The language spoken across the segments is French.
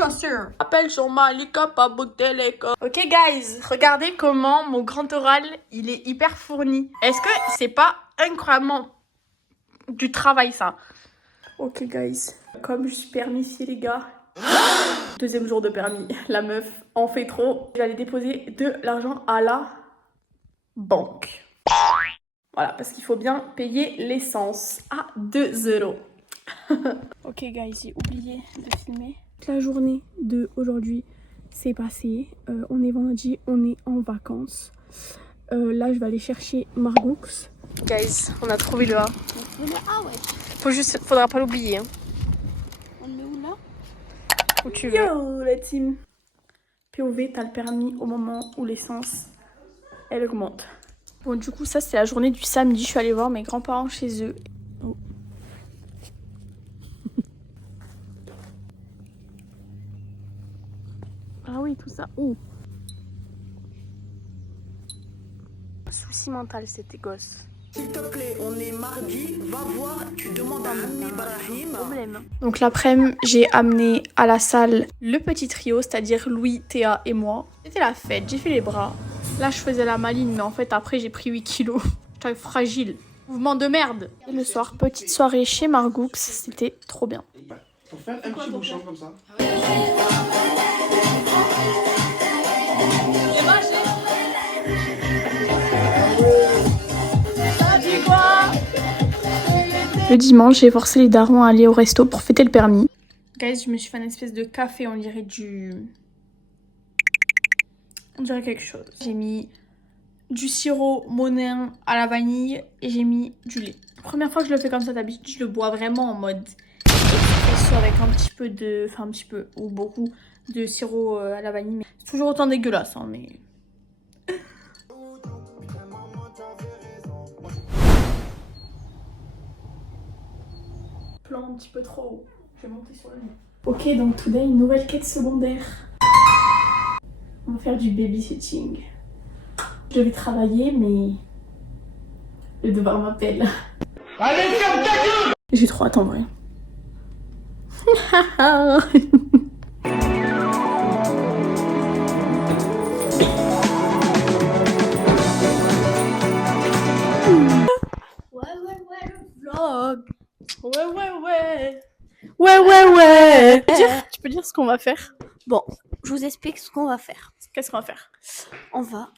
chaussures. Appelle sur Malika Pabouteleka. Ok guys, regardez comment mon grand oral, il est hyper fourni. Est-ce que c'est pas incroyablement du travail ça? Ok guys, comme je suis permissier les gars. Deuxième jour de permis, la meuf en fait trop. Je vais aller déposer de l'argent à la banque. Voilà, parce qu'il faut bien payer l'essence à 2 €. Ok guys, j'ai oublié de filmer. La journée de aujourd'hui s'est passée. On est vendredi, on est en vacances. Là, je vais aller chercher Margoux. Guys, on a trouvé le A. Ah ouais. Faudra pas l'oublier. Hein. On est où là? Où tu veux. Yo la team. POV, t'as le permis au moment où l'essence, elle augmente. Bon, du coup, ça, c'est la journée du samedi. Je suis allée voir mes grands-parents chez eux. Oh. Ah oui, tout ça. Oh. Souci mental, c'était gosse. S'il te plaît, on est mardi, va voir, tu demandes à Mouni Ibrahim. Problème. Donc l'après-midi, j'ai amené à la salle le petit trio, c'est-à-dire Louis, Théa et moi. C'était la fête, j'ai fait les bras. Là, je faisais la maline, mais en fait, après, j'ai pris 8 kilos. J'étais fragile. Mouvement de merde. Et le soir, petite soirée chez Margoux, c'était trop bien. Pour faire un petit bouchon comme ça. Le dimanche, j'ai forcé les darons à aller au resto pour fêter le permis. Guys, je me suis fait une espèce de café, on dirait quelque chose. J'ai mis du sirop monin à la vanille et j'ai mis du lait. Première fois que je le fais comme ça, d'habitude, je le bois vraiment en mode espresso avec un petit peu de... Enfin, un petit peu ou beaucoup de sirop à la vanille. Mais c'est toujours autant dégueulasse, hein, mais... Plan un petit peu trop haut. Je vais monter sur le nez. Ok, donc today, une nouvelle quête secondaire. On va faire du babysitting. Je vais travailler, mais le devoir m'appelle. Allez, ferme ta gueule! J'ai trop hâte en vrai. Vlog. Ouais. Tu peux dire ce qu'on va faire? Bon, je vous explique ce qu'on va faire. Qu'est-ce qu'on va faire? On va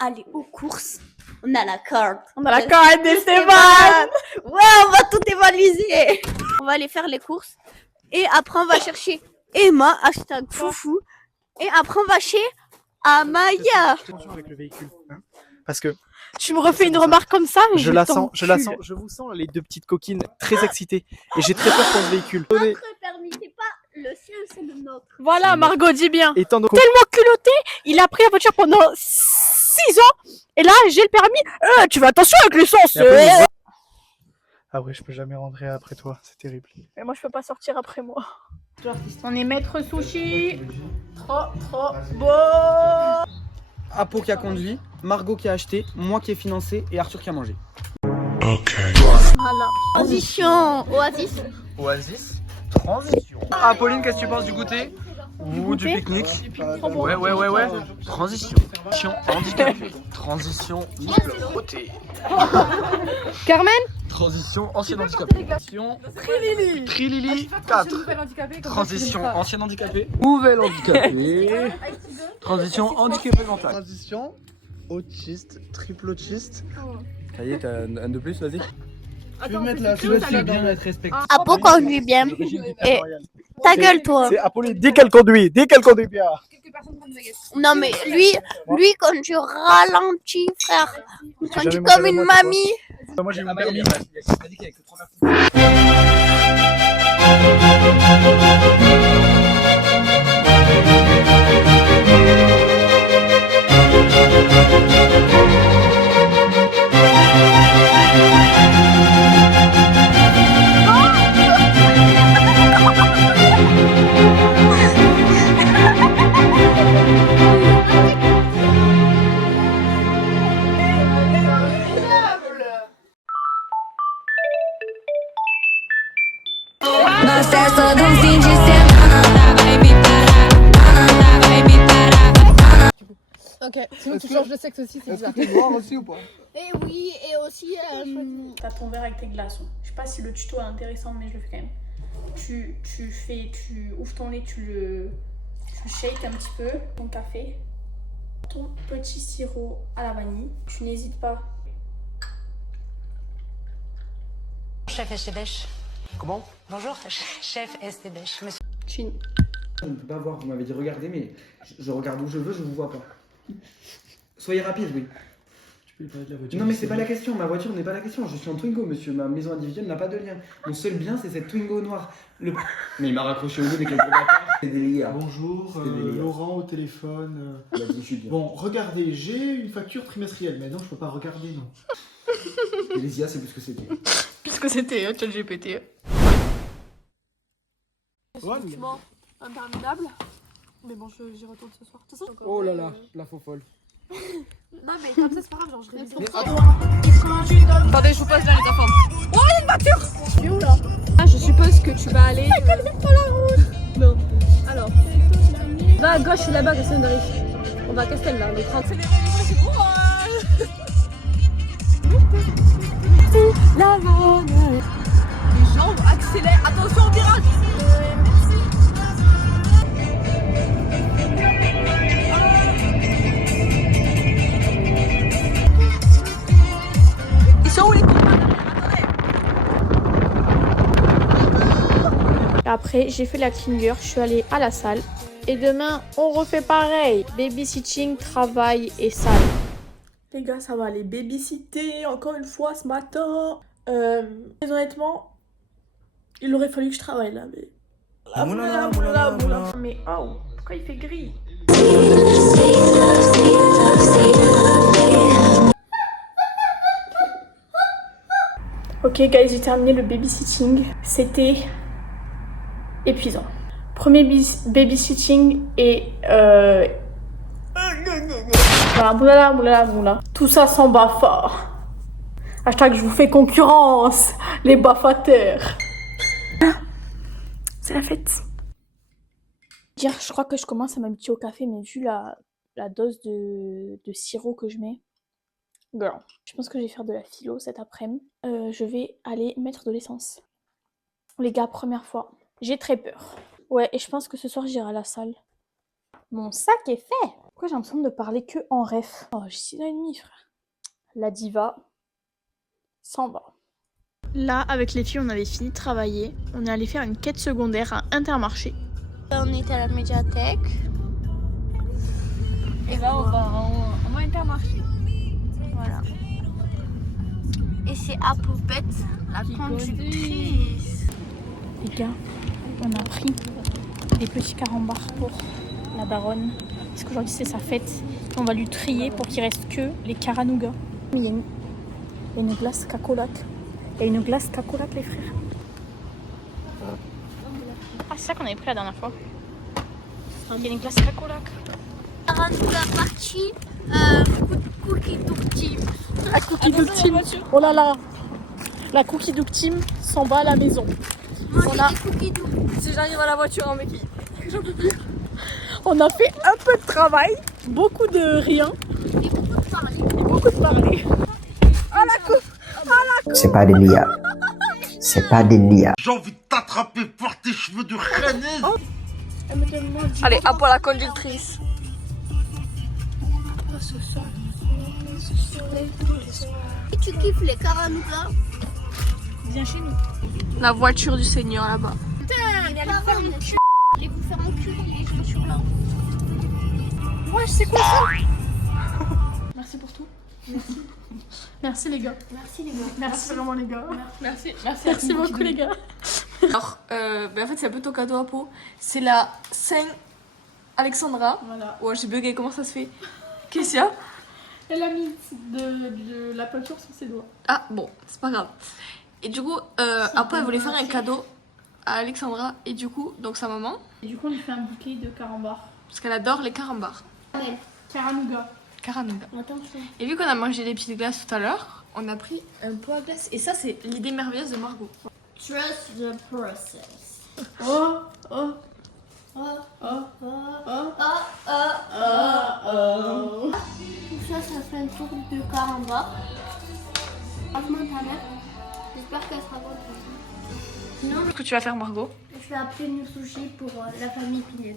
aller aux courses. On a la carte. On a la carte d'Esteban! Ouais, on va tout évaluer. On va aller faire les courses. Et après, on va chercher Emma, #foufou. Et après, on va chez Amaya. Attention avec le véhicule. Hein, parce que Tu me refais une remarque comme ça, mais je vous sens les deux petites coquines très excitées. Et j'ai très peur pour le véhicule. Notre permis, c'est pas le sien, c'est le nôtre. Voilà, Margot, dis bien. Étant donné Tellement culotté, il a pris la voiture pendant 6 ans. Et là, j'ai le permis. Tu fais attention avec l'essence. Ah ouais, je peux jamais rentrer après toi, c'est terrible. Mais moi, je peux pas sortir après moi. On est maître sushi. Trop beau. Apo qui a conduit, Margot qui a acheté, moi qui ai financé et Arthur qui a mangé. Voilà. Transition, Oasis. Oasis, transition. Ah, Pauline, qu'est-ce que tu penses du goûter? Ou du pique-nique? Ouais. Transition. Handicapé. Transition beauté. Carmen? Transition ancienne handicapée. Trilili 4. Transition ancienne handicapée. Nouvelle handicapée. Transition handicapée mentale. Transition, autiste, triple autiste. Ça y est, t'as un de plus, vas-y. Tu veux mettre la celui-ci bien être respecté. Apo conduit bien. Et ta gueule, toi. C'est Apolline, dès qu'elle conduit bien. Non, mais lui, quand tu ralentis, frère, il conduit comme une mamie. Moi j'ai mon permis. Nossa, é só de fim de semana, vai me parar. Ok, sinon tu changes de sexe aussi, c'est Est-ce bizarre. que t'es noir aussi ou pas? Et oui, et aussi... T'as ton verre avec tes glaçons. Je sais pas si le tuto est intéressant, mais je le fais quand même. Tu ouvres ton lait, tu shakes un petit peu ton café, ton petit sirop à la vanille. Tu n'hésites pas. Chef STBH. Comment? Bonjour, chef STBH. Monsieur. Chin. Je ne peux pas voir, vous m'avez dit regardez, mais je regarde où je veux, je vous vois pas. Soyez rapide, oui. Tu peux lui parler de la voiture. Non mais c'est pas la question, ma voiture n'est pas la question, je suis en Twingo monsieur, ma maison individuelle n'a pas de lien. Mon seul bien c'est cette Twingo noire. Mais il m'a raccroché au nez, mais quel bâtard. C'est des liens. Bonjour, C'est des liens. Laurent au téléphone. Je suis bien. Bon, regardez, j'ai une facture trimestrielle, mais non, je peux pas regarder, non. Et les IA c'est plus ce que c'était. Puisque c'était ChatGPT. Effectivement, interminable. Mais bon, j'y retourne ce soir. De toute façon, Oh là là, la faux folle. non, mais comme ça, c'est pas grave, genre je révise. Attendez, je vous passe là les enfants. Oh, il y a une voiture. Tu es où là? Ah, je suppose que tu vas aller. Sur la route. Non. Alors. Va à gauche là-bas, Castel d'arrive. On va à Castel là, le 30. La vanne. Les jambes accélèrent. Attention au virage. Ils sont où les Après, j'ai fait la clinger, je suis allée à la salle. Et demain, on refait pareil. Babysitting, travail et salle. Les gars, ça va aller babysitter encore une fois ce matin. Très honnêtement, il aurait fallu que je travaille là, mais... Mais oh, pourquoi il fait gris? Ok guys, j'ai terminé le babysitting. C'était épuisant. Premier babysitting et voilà, moulala, moulala, moulala. Tout ça sans BAFA. Hashtag je vous fais concurrence, les bafateurs. C'est la fête. Je crois que je commence à m'habituer au café, mais vu la dose de sirop que je mets, girl. Je pense que je vais faire de la philo cet après-midi. Je vais aller mettre de l'essence. Les gars, première fois. J'ai très peur. Ouais, et je pense que ce soir, j'irai à la salle. Mon sac est fait. Pourquoi j'ai l'impression de parler que en ref? Oh, j'ai 6 ans et demi, frère. La diva s'en va. Là, avec les filles, on avait fini de travailler. On est allé faire une quête secondaire à Intermarché. Là, on est à la médiathèque. Et là, on va Intermarché. Voilà. Et c'est à Poupette, la conductrice. Les gars, on a pris des petits carambars pour la baronne. Parce qu'aujourd'hui, c'est sa fête. On va lui trier pour qu'il reste que les caranougas. Il y a une glace cacolac. Il y a une glace cacolac, les frères. Ah, c'est ça qu'on avait pris la dernière fois. Il y a une glace cacolac. Caranouga partie, cookie dog team. La cookie dog team. Oh là là. La cookie dog team s'en va à la maison. Manger des cookies dog. Si j'arrive à la voiture en béquille. On a fait un peu de travail, beaucoup de rien. Et beaucoup de parler. Et beaucoup de parler. Ah la coupe. C'est pas des lias. C'est pas des lias. J'ai envie de t'attraper par tes cheveux de reine. Elle me demande du Allez, hop pour la conductrice. Et tu kiffes les caranougas? Viens chez nous. La voiture du Seigneur là-bas. Putain, les parents, les vous faire enculer les gens sur là. Ouais, c'est quoi ça? Merci pour tout. Merci. Merci les gars. Merci les gars. Merci vraiment les gars. Merci beaucoup les gars. Alors, en fait, c'est un peu ton cadeau à peau. C'est la Saint Alexandra. Voilà. Ouais, j'ai bugué, comment ça se fait? Qu'est-ce qu'il y a? Elle a mis de la peinture sur ses doigts. Ah, bon, c'est pas grave. Et du coup, après, elle voulait faire un cadeau à Alexandra. Et du coup, donc sa maman. Et du coup, on lui fait un bouquet de carambars. Parce qu'elle adore les carambars. Caranouga. Caranouga. Attention. Et vu qu'on a mangé des petites glaces tout à l'heure, on a pris un pot à glace. Et ça, c'est l'idée merveilleuse de Margot. Trust the process. Oh, oh. Tout ça, ça fait un tour de caramba. Franchement, ta mère, j'espère qu'elle sera contente. Sinon, Qu'est-ce que tu vas faire, Margot? je vais appeler New Sushi pour la famille Pinel.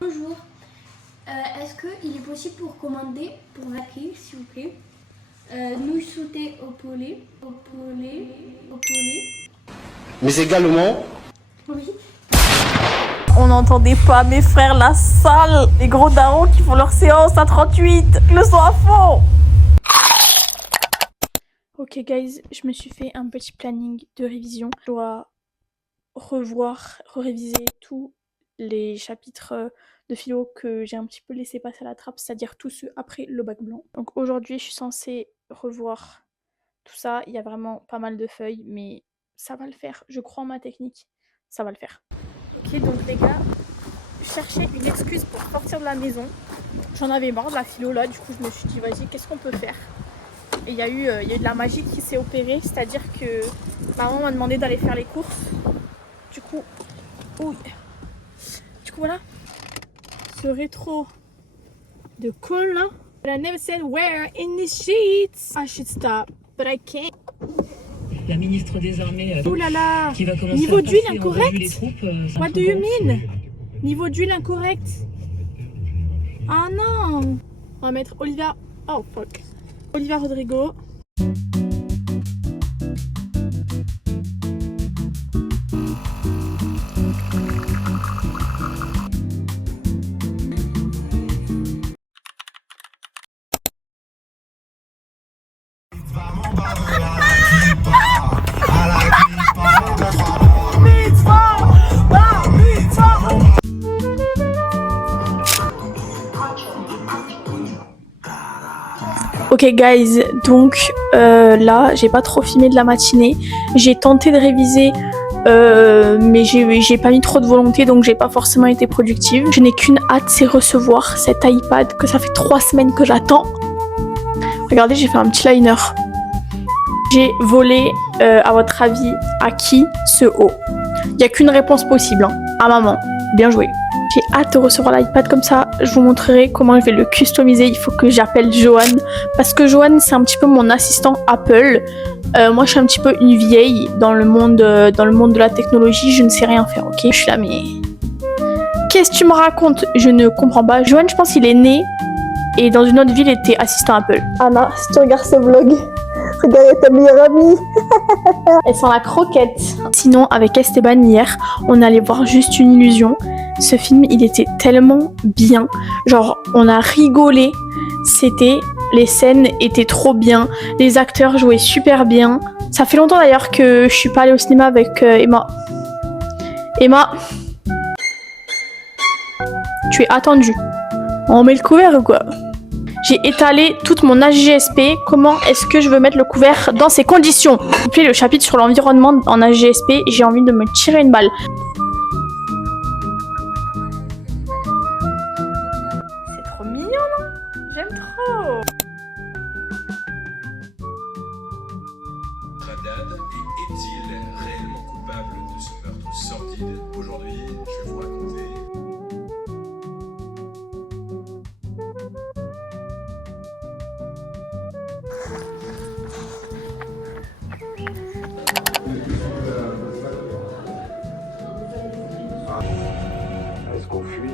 Bonjour. Est-ce qu'il est possible pour commander pour Vaki, s'il vous plaît, nouilles sautées au poulet, Mais également, Oui. On n'entendait pas mes frères, la salle, les gros darons qui font leur séance à 38, le son à fond. Ok guys, je me suis fait un petit planning de révision. Je dois réviser tous les chapitres de philo que j'ai un petit peu laissé passer à la trappe, c'est-à-dire tous ceux après le bac blanc. Donc aujourd'hui, je suis censée revoir tout ça. Il y a vraiment pas mal de feuilles, mais ça va le faire. Je crois en ma technique, ça va le faire. Ok, donc les gars, je cherchais une excuse pour sortir de la maison. J'en avais marre de la philo là, du coup je me suis dit vas-y, qu'est-ce qu'on peut faire? Et il y a eu de la magie qui s'est opérée, c'est-à-dire que maman m'a demandé d'aller faire les courses. Du coup, voilà, ce rétro de col là. But I never said where in the sheets. I should stop, but I can't. La ministre désormais Ouh là là, qui va commencer niveau à d'huile passer en incorrect. revue les troupes. What do you mean? Niveau d'huile incorrect. Ah non. On va mettre Olivia. Oh fuck. Olivia Rodrigo. Ok guys, donc là j'ai pas trop filmé de la matinée, j'ai tenté de réviser mais j'ai pas mis trop de volonté donc j'ai pas forcément été productive. Je n'ai qu'une hâte, c'est recevoir cet iPad que ça fait 3 semaines que j'attends. Regardez, j'ai fait un petit liner. J'ai volé, à votre avis, à qui ce haut? Il n'y a qu'une réponse possible, hein. À maman. Bien joué. J'ai hâte de recevoir l'iPad comme ça, je vous montrerai comment je vais le customiser. Il faut que j'appelle Johan, parce que Johan c'est un petit peu mon assistant Apple. Moi je suis un petit peu une vieille dans le monde de la technologie, je ne sais rien faire, ok? Je suis là mais... Qu'est-ce que tu me racontes? Je ne comprends pas. Johan, je pense qu'il est né et dans une autre ville était assistant Apple. Anna, si tu regardes ce vlog, regarde ta meilleure amie. Elle sent la croquette. Sinon, avec Esteban hier, on allait voir Juste une illusion. Ce film, il était tellement bien. Genre, on a rigolé. Les scènes étaient trop bien. Les acteurs jouaient super bien. Ça fait longtemps d'ailleurs que je suis pas allée au cinéma avec Emma. Emma, tu es attendue. On met le couvert ou quoi? J'ai étalé toute mon AGSP. Comment est-ce que je veux mettre le couvert dans ces conditions? Et puis le chapitre sur l'environnement en AGSP, j'ai envie de me tirer une balle. C'est trop mignon, non? J'aime trop. Haddad est-il réellement coupable de ce meurtre sordide? Aujourd'hui, je vais vous raconter. Est-ce qu'on fuit?